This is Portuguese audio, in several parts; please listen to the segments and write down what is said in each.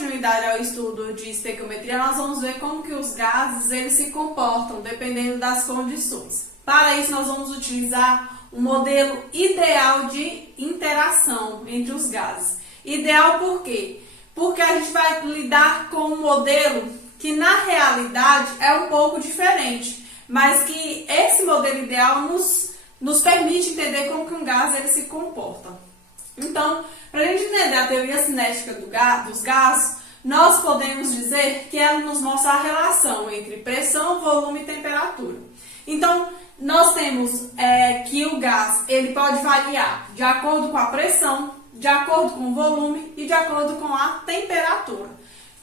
continuidade ao estudo de estequiometria, nós vamos ver como que os gases eles se comportam dependendo das condições. Para isso, nós vamos utilizar um modelo ideal de interação entre os gases. Ideal por quê? Porque a gente vai lidar com um modelo que na realidade é um pouco diferente, mas que esse modelo ideal nos permite entender como que um gás ele se comporta. Então, para a gente entender a teoria cinética dos gases, nós podemos dizer que ela nos mostra a relação entre pressão, volume e temperatura. Então, nós temos que o gás ele pode variar de acordo com a pressão, de acordo com o volume e de acordo com a temperatura.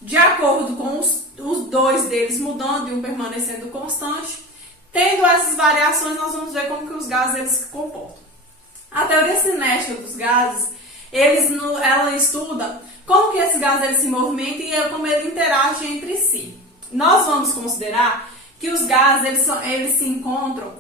De acordo com os dois deles mudando e um permanecendo constante, tendo essas variações, nós vamos ver como que os gases eles se comportam. A teoria cinética dos gases, ela estuda como que esses gases eles se movimentam e como eles interagem entre si. Nós vamos considerar que os gases eles se encontram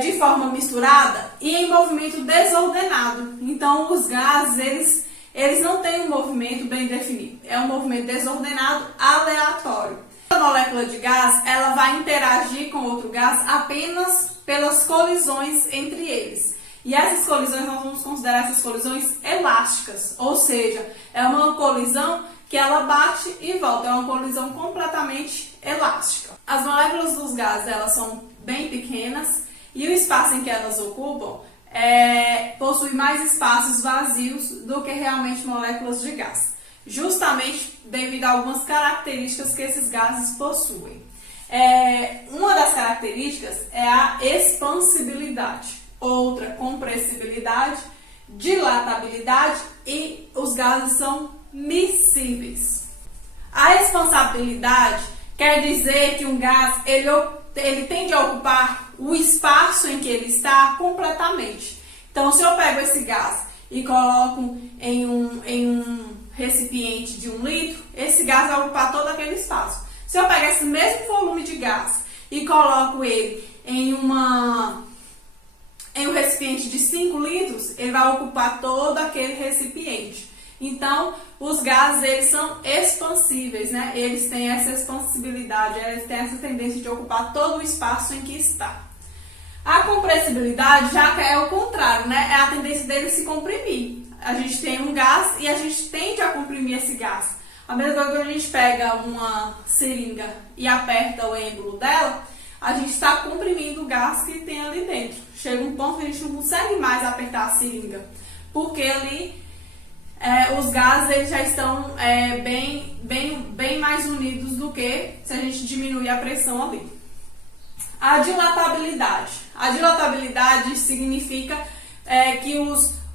de forma misturada e em movimento desordenado. Então, os gases eles não têm um movimento bem definido. É um movimento desordenado, aleatório. A molécula de gás ela vai interagir com outro gás apenas pelas colisões entre eles. E essas colisões, nós vamos considerar essas colisões elásticas, ou seja, é uma colisão que ela bate e volta, é uma colisão completamente elástica. As moléculas dos gases, elas são bem pequenas e o espaço em que elas ocupam possui mais espaços vazios do que realmente moléculas de gás, justamente devido a algumas características que esses gases possuem. Uma das características é a expansibilidade. Outra, compressibilidade, dilatabilidade e os gases são miscíveis. A expansibilidade quer dizer que um gás ele tende a ocupar o espaço em que ele está completamente. Então, se eu pego esse gás e coloco em um recipiente de 1 litro, esse gás vai ocupar todo aquele espaço. Se eu pegar esse mesmo volume de gás e coloco ele em um recipiente de 5 litros, ele vai ocupar todo aquele recipiente. Então, os gases eles são expansíveis, né? Eles têm essa expansibilidade, eles têm essa tendência de ocupar todo o espaço em que está. A compressibilidade já é o contrário, né? É a tendência dele se comprimir. A gente tem um gás e a gente tende a comprimir esse gás. A mesma coisa quando a gente pega uma seringa e aperta o êmbolo dela, a gente está comprimindo o gás que tem ali dentro. Chega um ponto que a gente não consegue mais apertar a seringa, porque ali os gases eles já estão bem mais unidos do que se a gente diminuir a pressão ali. A dilatabilidade. A dilatabilidade significa que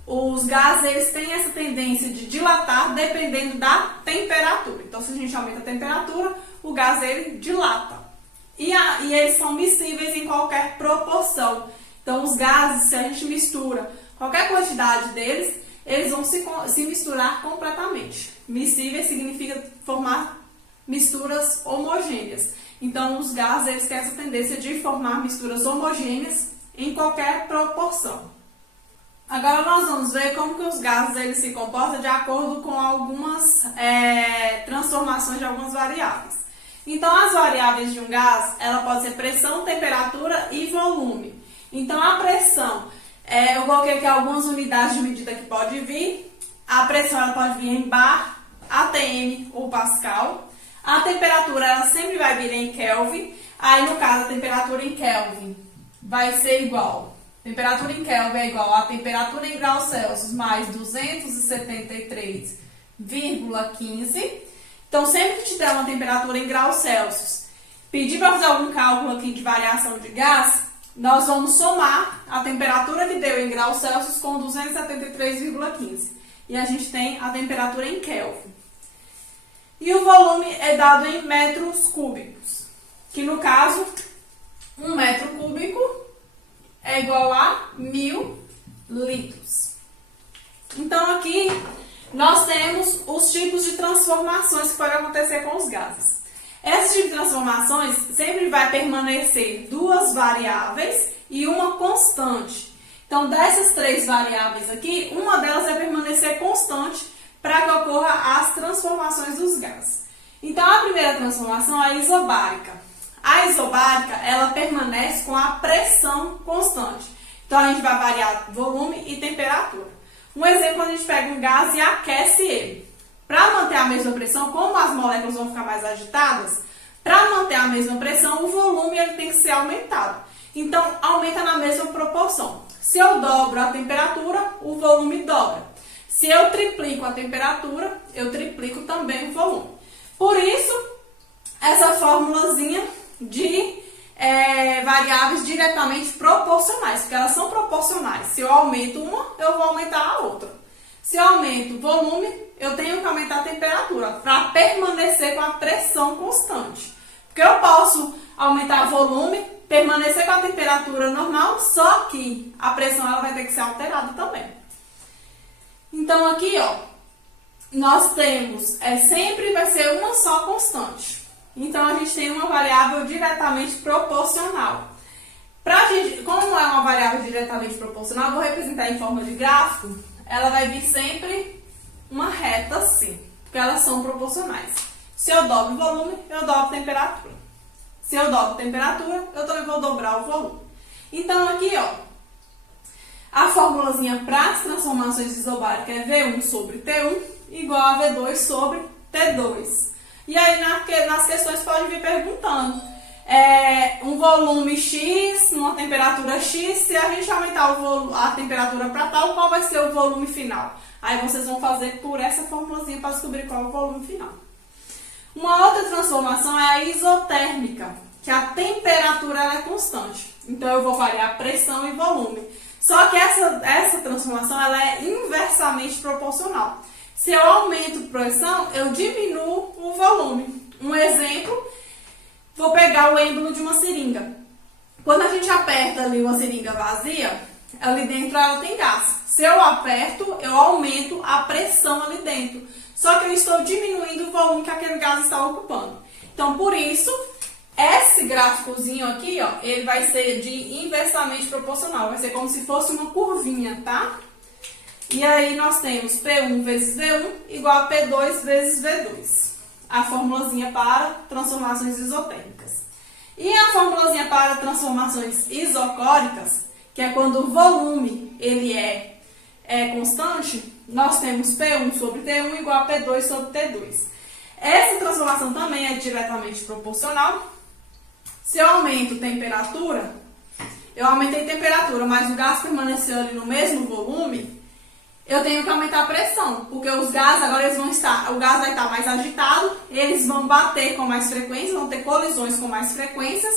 os gases eles têm essa tendência de dilatar dependendo da temperatura. Então, se a gente aumenta a temperatura, o gás ele dilata. E eles são miscíveis em qualquer proporção. Então, os gases, se a gente mistura qualquer quantidade deles, eles vão se misturar completamente. Miscíveis significa formar misturas homogêneas. Então, os gases eles têm essa tendência de formar misturas homogêneas em qualquer proporção. Agora, nós vamos ver como que os gases eles se comportam de acordo com algumas transformações de algumas variáveis. Então, as variáveis de um gás, ela pode ser pressão, temperatura e volume. Então, a pressão, eu coloquei aqui algumas unidades de medida que pode vir. A pressão ela pode vir em bar, atm ou pascal. A temperatura ela sempre vai vir em Kelvin. Aí, no caso, a temperatura em Kelvin vai ser igual. Temperatura em Kelvin é igual a temperatura em graus Celsius mais 273,15. Então, sempre que te der uma temperatura em graus Celsius, pedir para fazer algum cálculo aqui de variação de gás, nós vamos somar a temperatura que deu em graus Celsius com 273,15. E a gente tem a temperatura em Kelvin. E o volume é dado em metros cúbicos, que no caso, 1 metro cúbico é igual a 1000 litros. Então, aqui nós temos os tipos de transformações que podem acontecer com os gases. Esse tipo de transformações sempre vai permanecer 2 variáveis e uma constante. Então, dessas 3 variáveis aqui, uma delas vai permanecer constante para que ocorra as transformações dos gases. Então, a primeira transformação é a isobárica. A isobárica, ela permanece com a pressão constante. Então, a gente vai variar volume e temperatura. Um exemplo, a gente pega um gás e aquece ele. Para manter a mesma pressão, como as moléculas vão ficar mais agitadas, para manter a mesma pressão, o volume ele tem que ser aumentado. Então, aumenta na mesma proporção. Se eu dobro a temperatura, o volume dobra. Se eu triplico a temperatura, eu triplico também o volume. Por isso, essa formulazinha de variáveis diretamente proporcionais, porque elas são proporcionais. Se eu aumento uma, eu vou aumentar a outra. Se eu aumento o volume, eu tenho que aumentar a temperatura para permanecer com a pressão constante. Porque eu posso aumentar o volume, permanecer com a temperatura normal, só que a pressão ela vai ter que ser alterada também. Então aqui, ó, nós temos, sempre vai ser uma só constante. Então a gente tem uma variável diretamente proporcional. Como é uma variável diretamente proporcional, eu vou representar em forma de gráfico, ela vai vir sempre uma reta assim, porque elas são proporcionais. Se eu dobro o volume, eu dobro a temperatura. Se eu dobro a temperatura, eu também vou dobrar o volume. Então aqui, ó, a formulazinha para as transformações isobáricas é V1 sobre T1 igual a V2 sobre T2. E aí nas questões pode vir perguntando, um volume X, numa temperatura X, se a gente aumentar a temperatura para tal, qual vai ser o volume final? Aí vocês vão fazer por essa formulazinha para descobrir qual é o volume final. Uma outra transformação é a isotérmica, que a temperatura ela é constante. Então eu vou variar pressão e volume. Só que essa transformação ela é inversamente proporcional. Se eu aumento a pressão, eu diminuo o volume. Um exemplo, vou pegar o êmbolo de uma seringa. Quando a gente aperta ali uma seringa vazia, ali dentro ela tem gás. Se eu aperto, eu aumento a pressão ali dentro. Só que eu estou diminuindo o volume que aquele gás está ocupando. Então, por isso, esse gráficozinho aqui, ó, ele vai ser de inversamente proporcional. Vai ser como se fosse uma curvinha, tá? E aí nós temos P1 vezes V1 igual a P2 vezes V2. A formulazinha para transformações isotérmicas. E a formulazinha para transformações isocóricas, que é quando o volume ele é constante, nós temos P1 sobre T1 igual a P2 sobre T2. Essa transformação também é diretamente proporcional. Se eu aumento temperatura, eu aumentei temperatura, mas o gás permaneceu ali no mesmo volume, eu tenho que aumentar a pressão, porque os gases agora eles vão estar, o gás vai estar mais agitado, eles vão bater com mais frequência, vão ter colisões com mais frequências,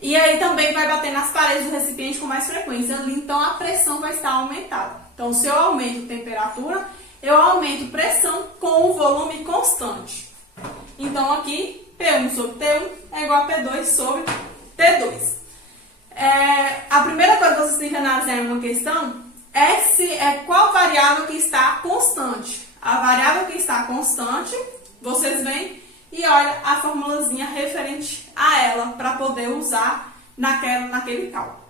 e aí também vai bater nas paredes do recipiente com mais frequência, então a pressão vai estar aumentada. Então, se eu aumento temperatura, eu aumento pressão com o volume constante. Então, aqui, P1 sobre T1 é igual a P2 sobre T2. A primeira coisa que vocês têm que analisar em uma questão é qual variável que está constante. A variável que está constante, vocês vêm e olham a formulazinha referente a ela para poder usar naquele cálculo.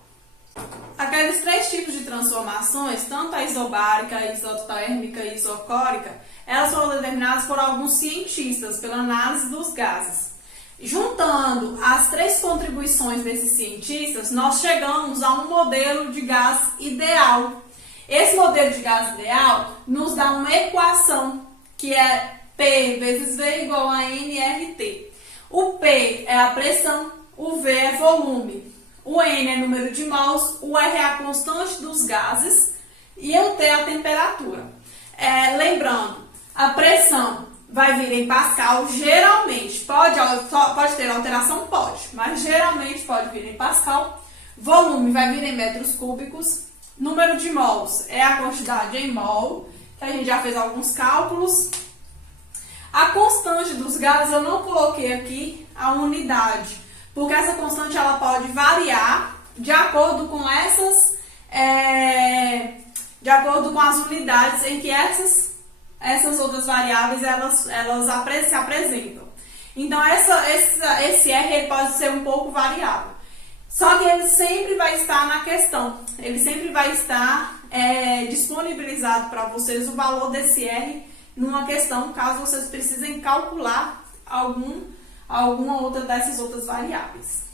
Aqueles três tipos de transformações, tanto a isobárica, a isotérmica e a isocórica, elas foram determinadas por alguns cientistas pela análise dos gases. Juntando as três contribuições desses cientistas, nós chegamos a um modelo de gás ideal. Esse modelo de gás ideal nos dá uma equação que é P vezes V igual a nRT. O P é a pressão, o V é volume. O N é número de mols, o R é a constante dos gases e o T é a temperatura. Lembrando, a pressão vai vir em Pascal, geralmente, pode ter alteração? Pode, mas geralmente pode vir em Pascal. Volume vai vir em metros cúbicos. Número de mols é a quantidade em mol, que a gente já fez alguns cálculos. A constante dos gases eu não coloquei aqui a unidade, porque essa constante ela pode variar de acordo com as unidades em que essas outras variáveis elas se apresentam. Então esse R ele pode ser um pouco variável. Só que ele sempre vai estar na questão, ele sempre vai estar disponibilizado para vocês o valor desse R numa questão, caso vocês precisem calcular alguma outra dessas outras variáveis.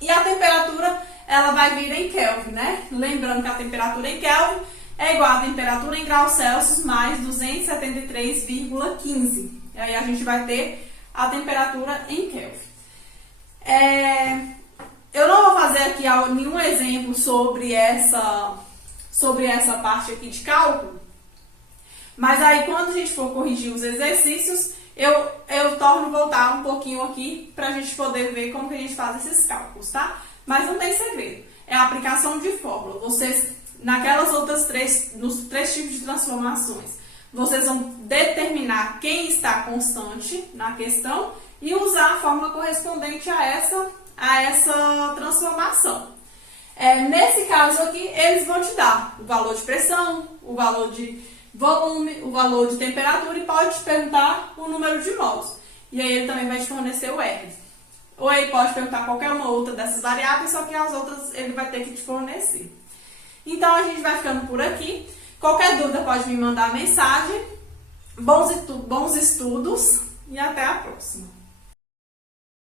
E a temperatura, ela vai vir em Kelvin, né? Lembrando que a temperatura em Kelvin é igual à temperatura em graus Celsius mais 273,15. E aí a gente vai ter a temperatura em Kelvin. Eu não vou fazer aqui nenhum exemplo sobre essa parte aqui de cálculo, mas aí quando a gente for corrigir os exercícios, eu torno voltar um pouquinho aqui para a gente poder ver como que a gente faz esses cálculos, tá? Mas não tem segredo, é a aplicação de fórmula. Vocês, nos três tipos de transformações, vocês vão determinar quem está constante na questão e usar a fórmula correspondente a essa transformação. Nesse caso aqui, eles vão te dar o valor de pressão, o valor de volume, o valor de temperatura e pode te perguntar o número de mols. E aí ele também vai te fornecer o R. Ou ele pode perguntar qualquer uma outra dessas variáveis, só que as outras ele vai ter que te fornecer. Então a gente vai ficando por aqui. Qualquer dúvida pode me mandar mensagem. Bons estudos e até a próxima.